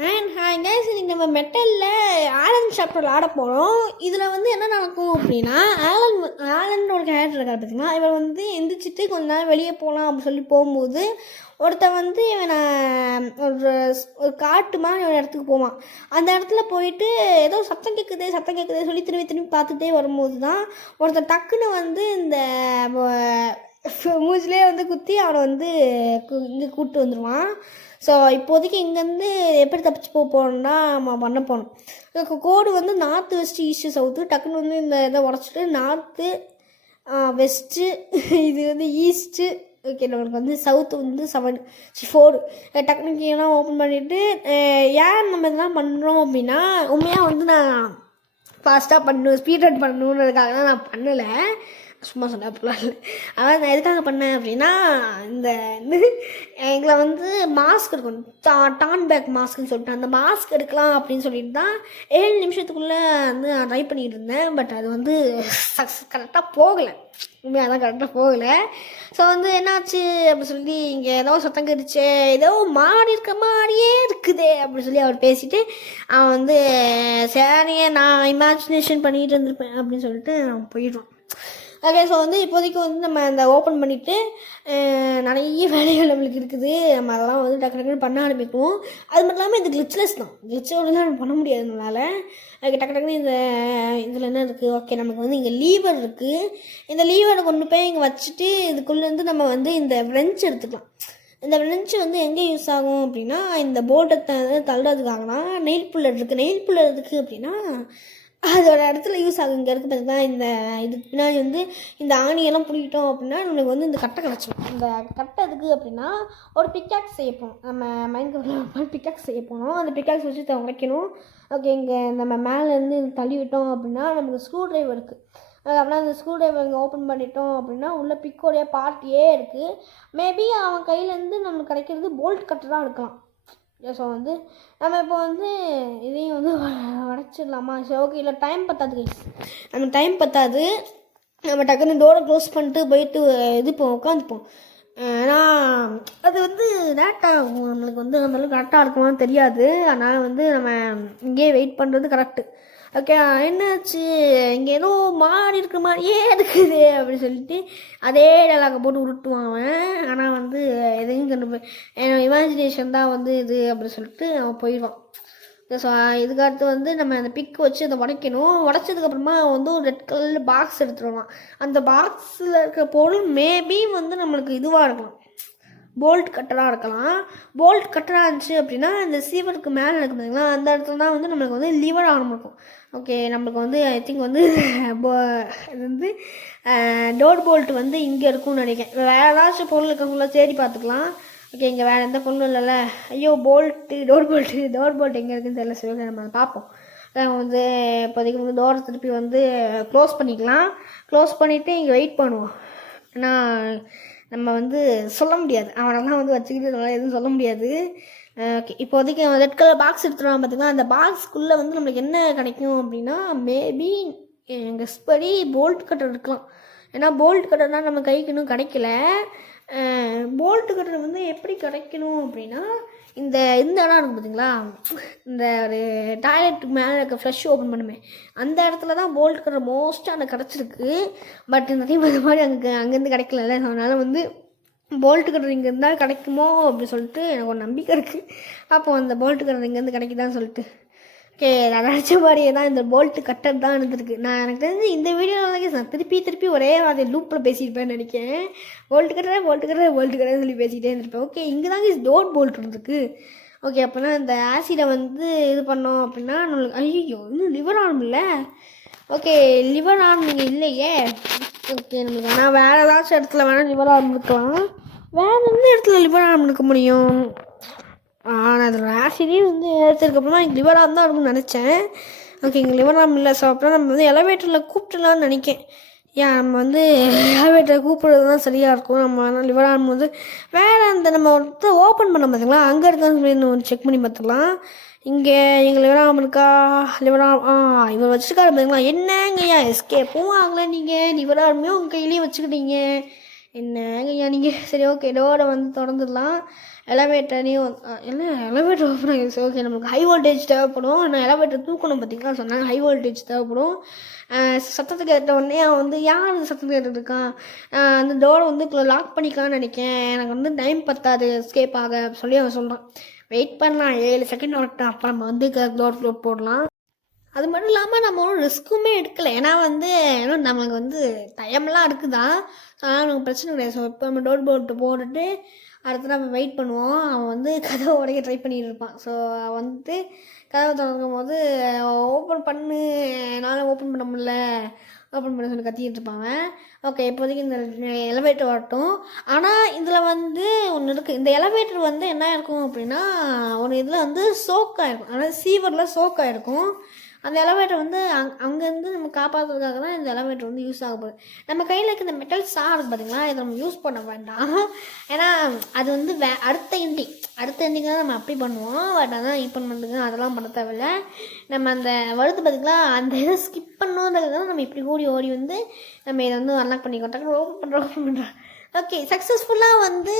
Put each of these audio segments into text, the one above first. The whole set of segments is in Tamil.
ஹாய் கைஸ், இன்னைக்கு நம்ம மெட்டலில் ஆலன் சாப்டர் ஆட போகிறோம். இதில் வந்து என்ன நடக்கும் அப்படின்னா, ஆலனோட கேரக்டர் இருக்கார் பார்த்தீங்கன்னா, இவர் வந்து எந்திரிச்சிட்டு கொஞ்ச நேரம் வெளியே போகலாம் அப்படின்னு சொல்லி போகும்போது ஒருத்தன் வந்து இவனை ஒரு காட்டு மாதிரி ஒரு இடத்துக்கு போவான். அந்த இடத்துல போயிட்டு ஏதோ சத்தம் கேட்குதே சொல்லி திரும்பி திரும்பி பார்த்துட்டே வரும்போது தான் ஒருத்தன் டக்குன்னு வந்து இந்த மூஞ்சிலே வந்து குத்தி அவனை வந்து இங்கே கூப்பிட்டு வந்துடுவான். ஸோ இப்போதைக்கு இங்கேருந்து எப்படி தப்பிச்சு போகணுன்னா நம்ம பண்ண போகணும். கோடு வந்து நார்த்து வெஸ்ட்டு ஈஸ்ட்டு சவுத்து. டக்குன்னு வந்து இந்த இதை உடச்சிட்டு நார்த்து வெஸ்ட்டு இது வந்து ஈஸ்ட்டு. ஓகே, நம்மளுக்கு வந்து சவுத்து வந்து 4 டக்குனு கீழெலாம் ஓப்பன் பண்ணிவிட்டு ஏன் நம்ம இதெல்லாம் பண்ணுறோம் அப்படின்னா, உண்மையாக வந்து நான் ஃபாஸ்ட்டாக பண்ணணும், ஸ்பீட் ரன் பண்ணணுன்றதுக்காக தான் நான் பண்ணலை, சும்மா சொன்னேன் அப்படிலாம் இல்லை. அதாவது நான் எதுக்காக பண்ணேன் அப்படின்னா, இந்த எங்களை வந்து மாஸ்க் எடுக்கணும், டான் பேக் மாஸ்க்குன்னு சொல்லிட்டு அந்த மாஸ்க் எடுக்கலாம் அப்படின்னு சொல்லிட்டு தான் 7 நிமிஷத்துக்குள்ளே வந்து நான் ட்ரை பண்ணிகிட்டு இருந்தேன். பட் அது வந்து கரெக்டாக போகலை, உண்மையாக தான் கரெக்டாக போகலை. ஸோ வந்து என்னாச்சு அப்படி சொல்லி இங்கே ஏதோ சத்தம் கடிச்சு ஏதோ மாடி இருக்க மாதிரியே இருக்குதே அப்படின்னு சொல்லி அவர் பேசிட்டு அவன் வந்து சரியே நான் இமேஜினேஷன் பண்ணிகிட்டு இருந்திருப்பேன் அப்படின்னு சொல்லிட்டு அவன் போயிடுவான். ஓகே, ஸோ வந்து இப்போதைக்கு வந்து நம்ம அந்த ஓப்பன் பண்ணிவிட்டு நிறைய வேலைகள் நம்மளுக்கு இருக்குது, நம்ம அதெல்லாம் வந்து டக்குன்னு பண்ண ஆரம்பிக்குவோம். அது மட்டும் இல்லாமல் இது கிளிச்லெஸ் தான், கிளிச்சோடலாம் நம்ம பண்ண முடியாது நம்மளால். அதுக்கு டக்குன்னு இந்த இதில் என்ன இருக்குது, ஓகே நமக்கு வந்து இங்கே லீவர் இருக்குது. இந்த லீவரை கொண்டு போய் இங்கே வச்சுட்டு இதுக்குள்ளேருந்து நம்ம வந்து இந்த ஃப்ரெஞ்ச் எடுத்துக்கலாம். இந்த ஃப்ரெஞ்சு வந்து எங்கே யூஸ் ஆகும் அப்படின்னா, இந்த போல்ட்டை தள்ளுறதுக்காகனா நெயில் புல்லர் இருக்குது. நெயில் புல்லர் எதுக்கு அப்படின்னா அதோட இடத்துல யூஸ் ஆகும். இங்கே இருக்குது பார்த்தீங்கன்னா, இந்த இதுக்கு பின்னாடி வந்து இந்த ஆணியெல்லாம் பிடிக்கிட்டோம் அப்படின்னா நம்மளுக்கு வந்து இந்த கட்டை கிடச்சிடும். இந்த கட்டை எதுக்கு அப்படின்னா ஒரு பிக்காக்ஸ் செய்ய போகணும். நம்ம மைண்ட் பிக்காக்ஸ் செய்ய போகணும். அந்த பிக்காக்ஸ் வச்சு உடைக்கணும். ஓகே, இங்கே நம்ம மேலேருந்து தள்ளி விட்டோம் அப்படின்னா நமக்கு ஸ்க்ரூ ட்ரைவர் இருக்குது. அப்படின்னா அந்த ஸ்க்ரூ ட்ரைவர் இங்கே ஓப்பன் பண்ணிட்டோம் அப்படின்னா உள்ள பிக்கோடைய பார்ட்டியே இருக்குது. மேபி அவன் கையிலேருந்து நம்மளுக்கு கிடைக்கிறது போல்ட் கட்டராக இருக்கலாம். ஸோ வந்து நம்ம இப்போ வந்து இதையும் வந்து உடச்சிடலாமா? சரி, ஓகே. இல்லை டைம் பத்தாது கைஸ், நம்ம டைம் பத்தாது. நம்ம டக்குன்னு டோரை க்ளோஸ் பண்ணிட்டு போயிட்டு உட்காந்துப்போம். ஏன்னா அது வந்து லேட்டாக ஆகும், நம்மளுக்கு வந்து நம்மளுக்கு கரெக்டாக இருக்குமான்னு தெரியாது. அதனால் வந்து நம்ம இங்கேயே வெயிட் பண்ணுறது கரெக்டு. ஓகே, என்னாச்சு இங்கே ஏதோ மாறி இருக்கிற மாதிரியே இருக்குது அப்படின்னு சொல்லிட்டு அதே டைலாக போட்டு உருட்டுவான் அவன். ஆனால் வந்து எதையும் கொண்டு போய் இமேஜினேஷன் தான் வந்து இது அப்படின்னு சொல்லிட்டு அவன் போயிடுவான். ஸோ இதுக்கடுத்து வந்து நம்ம அந்த பிக் வச்சு அதை உடைக்கணும். உடச்சதுக்கப்புறமா வந்து ஒரு ரெட் கலரில் பாக்ஸ் எடுத்துடுவான். அந்த பாக்ஸில் இருக்கிற பொருள் மேபி வந்து நம்மளுக்கு இதுவாக இருக்கலாம், போல்ட் கட்டராக இருக்கலாம். போல்ட் கட்டராக இருந்துச்சு அப்படின்னா இந்த சீவருக்கு மேலே இருக்கு பார்த்தீங்களா, அந்த இடத்துல தான் வந்து நம்மளுக்கு வந்து லிவர் ஆரம்பிக்கும். ஓகே, நம்மளுக்கு வந்து ஐ திங்க் வந்து இது வந்து டோர் போல்ட் வந்து இங்கே இருக்கும்னு நினைக்கிறேன். வேறு ஏதாச்சும் பொருள் இருக்கக்குள்ள தேடி பார்த்துக்கலாம். ஓகே, இங்கே வேறு எந்த பொருளும் இல்லைல்ல. ஐயோ, டோர் போல்ட் எங்கே இருக்குன்னு தெரியல. சரி, நம்ம அதை பார்ப்போம். வந்து இப்போதைக்கு வந்து டோரை திருப்பி வந்து க்ளோஸ் பண்ணிக்கலாம். க்ளோஸ் பண்ணிவிட்டு இங்கே வெயிட் பண்ணுவோம். ஏன்னா நம்ம வந்து சொல்ல முடியாது, அவனெல்லாம் வந்து வச்சுக்கிட்டு நல்லா எதுவும் சொல்ல முடியாது. ஓகே, இப்போதைக்கு ரெட் கலர் பாக்ஸ் எடுத்துருவான் பார்த்திங்கன்னா, அந்த பாக்ஸ்க்குள்ளே வந்து நம்மளுக்கு என்ன கிடைக்கும் அப்படின்னா மேபி எங்கள் ஸ்படி போல்ட் கட்டர் இருக்கலாம். ஏன்னா போல்ட் கட்டர்னால் நம்ம கைக்கு இன்னும் கிடைக்கல. போல்ட் கட்டர் வந்து எப்படி கிடைக்கணும் அப்படின்னா இந்த இடம் இருக்குது பார்த்தீங்களா, இந்த ஒரு டாய்லெட்டுக்கு மேலே இருக்க ஃப்ளஷ் ஓப்பன் பண்ணுமே அந்த இடத்துல தான் போல்ட் கட்டர் மோஸ்ட்டாக அந்த கிடச்சிருக்கு. பட் இந்த டைம் அது மாதிரி அங்கேருந்து கிடைக்கல. அதனால் வந்து போல்ட்டு கட்டர் இங்கே இருந்தால் கிடைக்குமோ அப்படின்னு சொல்லிட்டு எனக்கு ஒரு நம்பிக்கை இருக்குது. அப்போ அந்த போல்ட்டு கட்டர் இங்கேருந்து கிடைக்குதான்னு சொல்லிட்டு ஓகே, நான் நினச்ச மாதிரியே தான் இந்த போல்ட்டு கட்டர் தான் இருந்திருக்கு. நான் எனக்கு தெரிஞ்சு இந்த வீடியோவில் நான் திருப்பி ஒரே வார்த்தை லூப்பில் பேசியிருப்பேன்னு நினைக்கிறேன். போல்ட்டு கட்டர் சொல்லி பேசிகிட்டே இருந்திருப்பேன். ஓகே, இங்கே தாங்க டோர் போல்ட் இருந்திருக்கு. ஓகே, அப்போனா இந்த ஆசிடை வந்து இது பண்ணோம் அப்படின்னா நம்மளுக்கு ஐயோ இன்னும் லிவர் ஆர்ம் இல்லை. ஓகே, லிவர் ஆர்ம் நீங்கள் இல்லையே. ஓகே, நம்மளுக்கு ஆனால் வேறு ஏதாச்சும் இடத்துல வேணால் லிவர் ஆர்ம் இருக்கலாம். வேறு எந்த இடத்துல லிவர் ஆர்ம் இருக்க முடியும்? நான் அதில் ஆசிடே வந்து எடுத்ததுக்கப்புறமா எனக்கு லிவர் ஆர்ம் தான் இருக்கும்னு நினச்சேன். ஓகே, இங்கே லிவர் ஆர்ம் இல்லை. ஸோ அப்புறம் நம்ம வந்து எலவேட்டரில் கூப்பிட்டுலான்னு நினைக்கேன். ஏன் நம்ம வந்து எலவேட்டரை கூப்பிட்றது தான் சரியாக இருக்கும். நம்ம லிவர் ஆர்ம் வந்து வேறு அந்த நம்ம ஒருத்தர் ஓப்பன் பண்ண பார்த்தீங்களா, அங்கே இருக்கான்னு சொல்லி ஒரு செக் பண்ணி பார்த்துக்கலாம். இங்கே எங்கள் லிவர் ஆர்ம் இருக்கா? லிவர் ஆர்ம் இவர் வச்சுருக்காரு பார்த்தீங்களா. என்னங்கய்யா எஸ்கேப்பும் வாங்கல, நீங்கள் லிவர் ஆர்மையும் உங்கள் கையிலேயே வச்சுக்கிட்டீங்க, என்னங்க நீங்கள் சரி ஓகே டோரை வந்து திறந்துடலாம். எலவேட்டரையும் என்ன எலவேட்டர் ஓப்பன் ஆகிடுச்சு. ஓகே நம்மளுக்கு ஹை வோல்டேஜ் தேவைப்படும். நான் எலவேட்டர் தூக்கணும் பார்த்தீங்களா சொன்னாங்க ஹை வோல்டேஜ் தேவைப்படும். சத்தத்துக்கு கேட்ட உடனே அவன் வந்து யார் அந்த சத்தத்துக்கு கேட்டுருக்கான், அந்த டோரை வந்து லாக் பண்ணிக்கலாம்னு நினைக்கேன், எனக்கு வந்து டைம் பத்தாது எஸ்கேப் ஆக சொல்லி அவன் சொல்கிறான். வெயிட் பண்ணலாம் 7 செகண்ட் வரட்டும், அப்புறம் நம்ம வந்து டோர் க்ளோஸ் போடலாம். அது மட்டும் இல்லாமல் நம்ம ஒன்றும் ரிஸ்க்குமே எடுக்கலை. ஏன்னா வந்து நம்மளுக்கு வந்து டைம்லாம் இருக்குதான். ஆனால் நமக்கு பிரச்சனை கிடையாது. ஸோ இப்போ நம்ம டோர் போட்டுட்டு அடுத்து நம்ம வெயிட் பண்ணுவோம். அவன் வந்து கதவை உடைக்க ட்ரை பண்ணிட்டு இருப்பான். ஸோ வந்து கதவை திறக்கும் போது ஓப்பன் பண்ணு, என்னால் ஓப்பன் பண்ண முடியல, ஓப்பன் பண்ண சொல்லி கத்திக்கிட்டு இருப்பாங்க. ஓகே இப்போதைக்கு இந்த எலவேட்டர் வரட்டும். ஆனால் இதில் வந்து ஒன்று இருக்குது. இந்த எலவேட்டர் வந்து என்ன இருக்கும் அப்படின்னா, ஒன்று இதில் வந்து சோக்காக இருக்கும், அதாவது சீவரில் சோக்காக இருக்கும். அந்த எலவேட்டர் வந்து அங்கேருந்து நம்ம காப்பாற்றுறதுக்காக தான் இந்த எலவேட்டர் வந்து யூஸ் ஆக போகுது. நம்ம கையில் இருக்க இந்த மெட்டல் ஸ்டார் இருக்குது பார்த்தீங்களா, இதை நம்ம யூஸ் பண்ண வேண்டாம். ஏன்னா அது வந்து அடுத்த எண்டிங் தான் நம்ம அப்படி பண்ணுவோம். பட் அதான் இப்போ பண்ணுறதுக்கு அதெல்லாம் பண்ண தேவையில்ல. நம்ம அந்த வருது பார்த்திங்களா, அந்த இதை ஸ்கிப் பண்ணோன்றதுக்கு தான் நம்ம இப்படி ஓடி வந்து நம்ம இதை வந்து அன்லாக் பண்ணிக்கோ டக்குனு ஓப்பன் பண்ணுறோம். ஓகே சக்ஸஸ்ஃபுல்லாக வந்து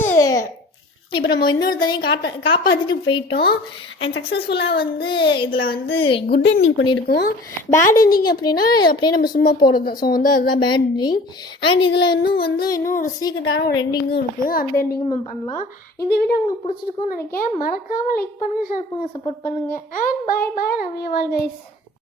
இப்போ நம்ம இன்னொருத்தனையும் காப்பாற்றிட்டு போயிட்டோம். அண்ட் சக்ஸஸ்ஃபுல்லாக வந்து இதில் வந்து குட் எண்டிங் பண்ணியிருக்கோம். பேட் எண்டிங் அப்படியே நம்ம சும்மா போகிறது. ஸோ வந்து அதுதான் பேட் எண்டிங். அண்ட் இதில் இன்னும் ஒரு சீக்ரெட்டான ஒரு எண்டிங்கும் இருக்குது. அந்த எண்டிங்கும் நம்ம பண்ணலாம். இந்த வீடியோ உங்களுக்கு பிடிச்சிருக்கும்னு நினைக்கிறேன். மறக்காமல் லைக் பண்ணுங்கள், ஷேர் பண்ணுங்கள், சப்போர்ட் பண்ணுங்கள். And bye love you all guys.